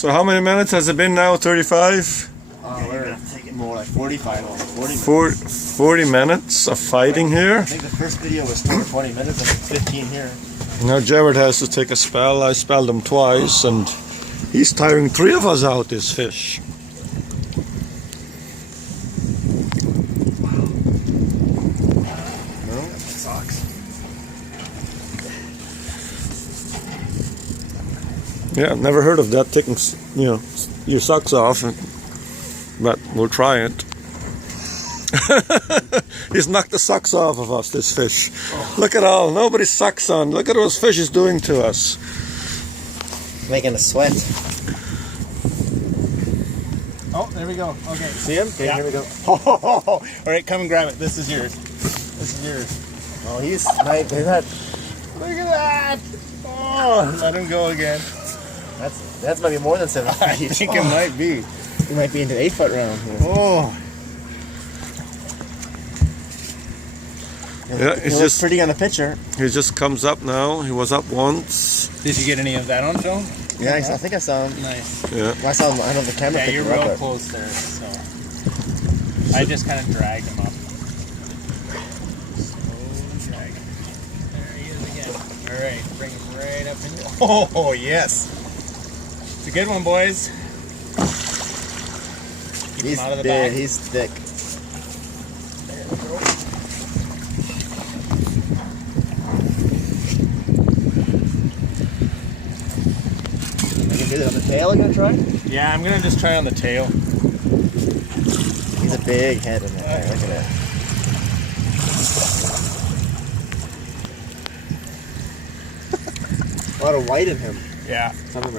So how many minutes has it been now? 35? We're more like 45. 40 minutes of fighting here. I think the first video was 20 minutes and 15 here. Now Jared has to take a spell. I spelled him twice and he's tiring 3 of us out, this fish. No? Socks. Yeah, never heard of that, taking, your socks off, but we'll try it. He's knocked the socks off of us, this fish. Oh. Look at all, nobody's socks on. Look at what this fish is doing to us. Making us sweat. Oh, there we go. Okay. See him? Okay, yeah. Here we go. All right, come and grab it. This is yours. This is yours. Oh, he's nice. Look at that. Oh, let him go again. That's might be more than 7 feet. I think it might be. He might be into 8-foot round here. Oh. Yeah, it looks pretty on the picture. He just comes up now. He was up once. Did you get any of that on film? Yeah, I think I saw him. Nice. Yeah. I saw him. I know the camera. Yeah, you're real close there. So I just kind of dragged him up. Slow drag. There he is again. All right, bring him right up in. Oh yes. It's a good one, boys. Keep He's him out of the big. back. He's thick. There we go. On the tail, you gonna try? Yeah, I'm gonna just try on the tail. He's a big head in there. Look at that. A lot of white in him. Yeah. Some of them are